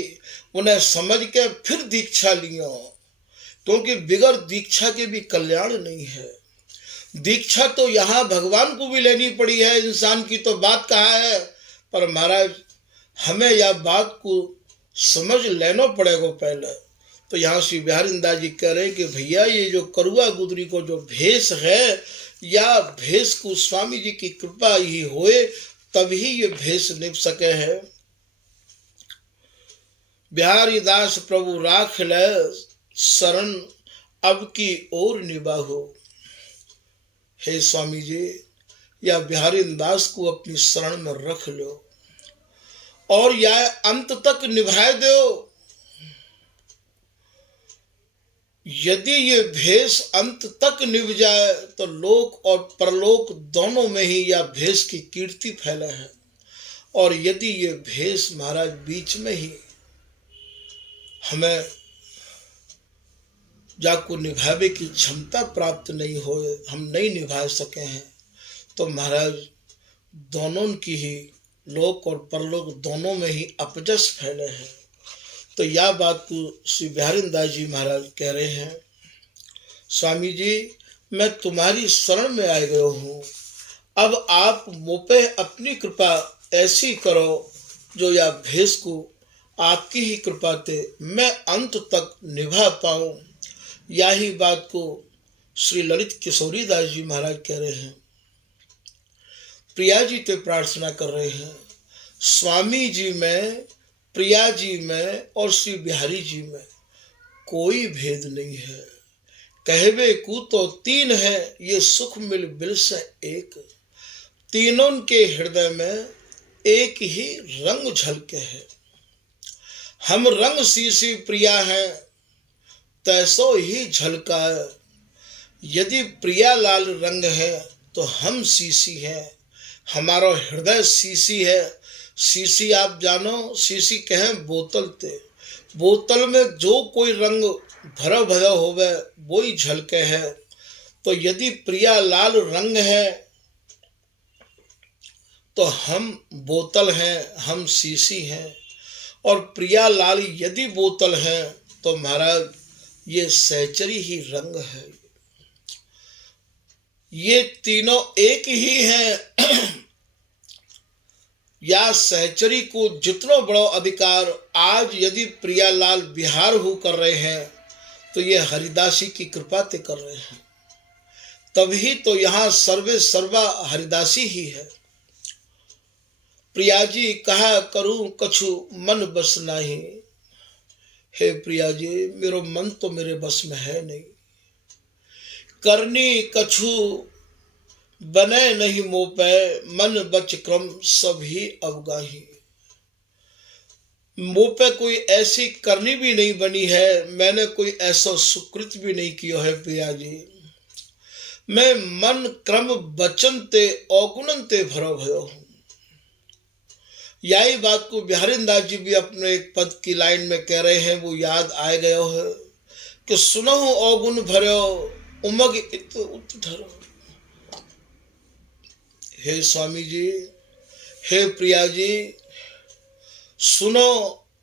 उन्हें समझ के फिर दीक्षा लियो, क्योंकि बिगर दीक्षा के भी कल्याण नहीं है। दीक्षा तो यहाँ भगवान को भी लेनी पड़ी है, इंसान की तो बात कहाँ है, पर महाराज हमें यह बात को समझ लेना पड़ेगा पहले। तो यहाँ श्री बिहारिंदास जी कह रहे हैं कि भैया ये जो करुआ गुदरी को जो भेष है, या भेष को स्वामी जी की कृपा ही होए तभी ये भेष निभ सके है। बिहारीदास प्रभु राख ले शरण अब की ओर निभाहो। हे स्वामी जी, या बिहारीदास को अपनी शरण में रख लो और यह अंत तक निभाए दो। यदि ये भेष अंत तक निभ जाए तो लोक और परलोक दोनों में ही यह भेष की कीर्ति फैले है, और यदि ये भेष महाराज बीच में ही हमें जाको निभावे की क्षमता प्राप्त नहीं हो, हम नहीं निभा सके हैं, तो महाराज दोनों की ही लोक और परलोक दोनों में ही अपजस फैले हैं। तो यह बात को श्री बिहारिंदास जी महाराज कह रहे हैं, स्वामी जी मैं तुम्हारी शरण में आ गया हूँ, अब आप मुझे अपनी कृपा ऐसी करो जो यह भेष को आपकी ही कृपा से मैं अंत तक निभा पाऊँ। यही बात को श्री ललित किशोरी दास जी महाराज कह रहे हैं। प्रिया जी ते प्रार्थना कर रहे हैं, स्वामी जी में, प्रिया जी में और श्री बिहारी जी में कोई भेद नहीं है। कहवे को तो तीन है, ये सुख मिल बिल से एक। तीनों के हृदय में एक ही रंग झलके है। हम रंग सी प्रिया हैं, तैसो ही झलका है। यदि प्रिया लाल रंग है तो हम सीसी हैं, हमारा हृदय सीसी है। सीसी आप जानो, सीसी कहें बोतल ते, बोतल में जो कोई रंग भरा भरा होवे वो ही झलके है। तो यदि प्रिया लाल रंग है तो हम बोतल हैं, हम सीसी हैं, और प्रिया लाल यदि बोतल है तो महाराज ये सहचरी ही रंग है। ये तीनों एक ही हैं। या सहचरी को जितनो बड़ो अधिकार आज यदि प्रियालाल बिहार हो कर रहे हैं तो ये हरिदासी की कृपा ते कर रहे हैं, तभी तो यहाँ सर्वे सर्वा हरिदासी ही है। प्रिया जी कहा करूं कछु मन बस नहीं, हे प्रिया जी मेरो मन तो मेरे बस में है नहीं। करनी कछु बने नहीं मोपे, मन बच क्रम सभी अवगाही। मोपे कोई ऐसी करनी भी नहीं बनी है, मैंने कोई ऐसा सुकृत भी नहीं किया है प्रिया जी। मैं मन क्रम बचन ते अवगुणन ते भरो भयो हूं। यही बात को बिहारीदास जी भी अपने एक पद की लाइन में कह रहे हैं, वो याद आए गयो है कि सुनहु अवगुण भरो उमग इत उत धरो। हे स्वामी जी, हे प्रिया जी, सुनो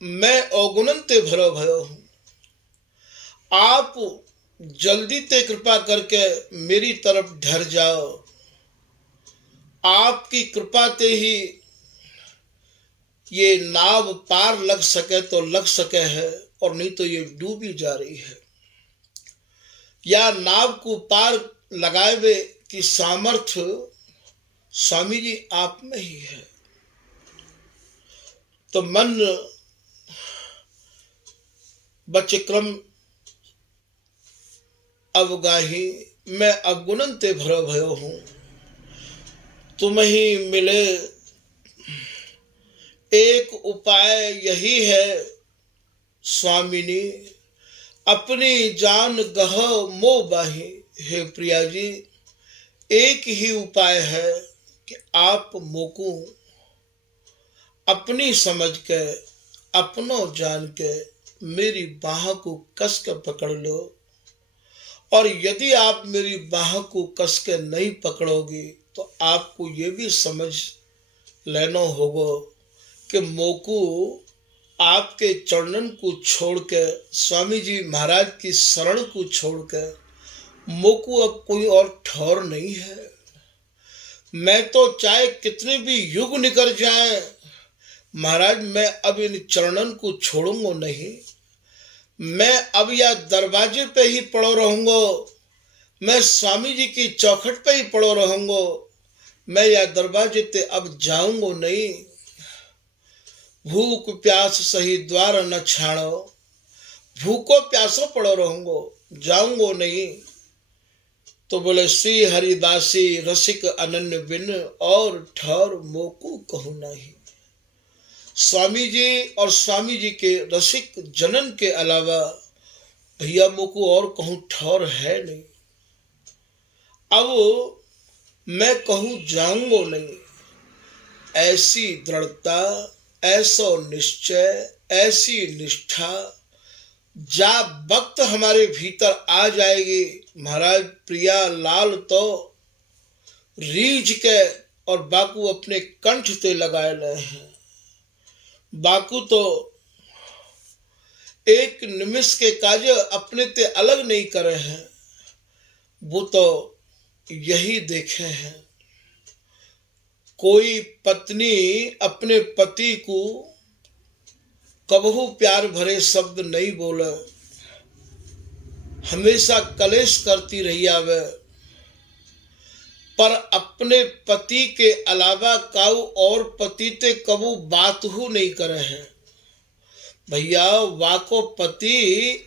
मैं अवगुणन ते भरो भयो हूं। आप जल्दी ते कृपा करके मेरी तरफ ढर जाओ। आपकी कृपा ते ही ये नाव पार लग सके तो लग सके है, और नहीं तो ये डूबी जा रही है। या नाव को पार लगावे की सामर्थ्य स्वामी जी आप में ही है। तो मन बच क्रम अवगाही, मैं अवगुणन ते भरो भयो हूं। तुम ही मिले एक उपाय यही है स्वामिनी, अपनी जान गह मोह बाही। हे प्रिया जी, एक ही उपाय है कि आप मोको अपनी समझ के अपनो जान के मेरी बाह को कस के पकड़ लो। और यदि आप मेरी बाह को कस के नहीं पकड़ोगे तो आपको ये भी समझ लेना होगा कि मोको आपके चरणन को छोड़ के, स्वामी जी महाराज की शरण को छोड़ के मोको अब कोई और ठौर नहीं है। मैं तो चाहे कितने भी युग निकल जाए महाराज, मैं अब इन चरणन को छोड़ूंगा नहीं। मैं अब या दरवाजे पे ही पड़ो रहूंगा, मैं स्वामी जी की चौखट पे ही पड़ो रहूंगा। मैं या दरवाजे ते अब जाऊंगा नहीं। भूख प्यास सही द्वार न छाड़ो, भूखो प्यासो पड़ो रहूंगो, जाऊंगो नहीं। तो बोले श्री हरिदासी रसिक अनन्य बिन, और ठौर मोकू कहूं नहीं। स्वामी जी और स्वामी जी के रसिक जनन के अलावा भैया मोकू और कहूं ठौर है नहीं। अब मैं कहूं जाऊंगो नहीं। ऐसी दृढ़ता, ऐसा निश्चय, ऐसी निष्ठा जा वक्त हमारे भीतर आ जाएगी महाराज, प्रिया लाल तो रीझ के और बाकू अपने कंठ ते लगाए रहे हैं। बाकू तो एक निमिष के काज अपने ते अलग नहीं करे हैं, वो तो यही देखे हैं। कोई पत्नी अपने पति को कबहू प्यार भरे शब्द नहीं बोले, हमेशा कलेश करती रही आवे, पर अपने पति के अलावा काऊ और पति ते कबू बात हु नहीं करे हैं। भैया वाको पति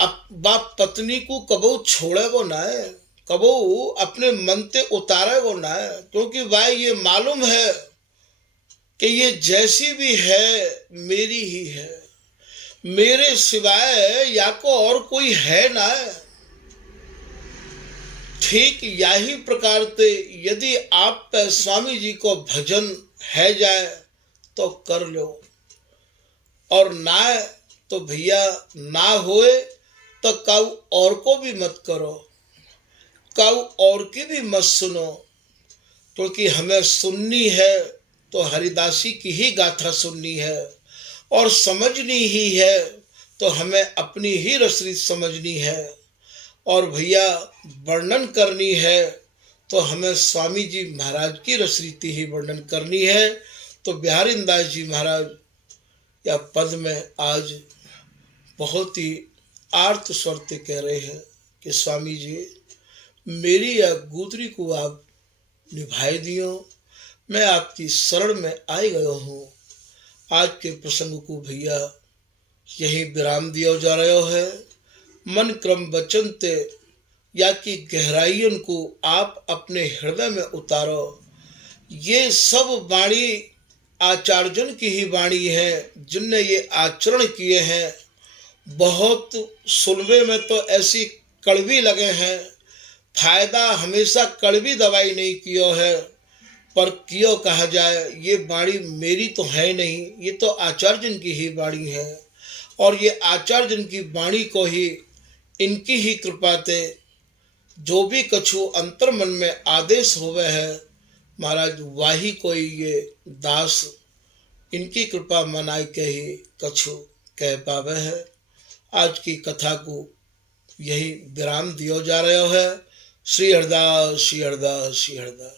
बाप पत्नी को कबू छोड़े वो ना है, कबू अपने मन ते उतारे वो ना है, क्योंकि भाई ये मालूम है कि ये जैसी भी है मेरी ही है, मेरे सिवाय या को और कोई है ना। ठीक यही प्रकार से यदि आप पे स्वामी जी को भजन है जाए तो कर लो, और ना तो भैया ना होए तो काऊ और को भी मत करो, काऊ और की भी मत सुनो, क्योंकि हमें सुननी है तो हरिदासी की ही गाथा सुननी है और समझनी ही है तो हमें अपनी ही रसरी समझनी है, और भैया वर्णन करनी है तो हमें स्वामी जी महाराज की रसरीति ही वर्णन करनी है। तो बिहारीदास जी महाराज या पद में आज बहुत ही आर्त स्वर से कह रहे हैं कि स्वामी जी मेरी या गुदरी को आप निभाए दियो, मैं आपकी शरण में आए गयो हूँ। आज के प्रसंग को भैया यही विराम दिया जा रहा है। मन क्रम वचन ते या कि गहराइयों को आप अपने हृदय में उतारो। ये सब वाणी आचार्यजन की ही वाणी है जिनने ये आचरण किए हैं। बहुत सुनने में तो ऐसी कड़वी लगे हैं, फायदा हमेशा कड़वी दवाई नहीं कियो है, पर क्यों कहा जाए ये वाणी मेरी तो है नहीं, ये तो आचार्यजन की ही वाणी है। और ये आचार्यजन की वाणी को ही इनकी ही कृपा ते जो भी कछु अंतर मन में आदेश हुए है महाराज वाही कोई ये दास इनकी कृपा मनाई के ही कछु कह पावे है। आज की कथा को यही विराम दियो जा रहा है। श्री हरदास श्री हरदास श्री हरदास।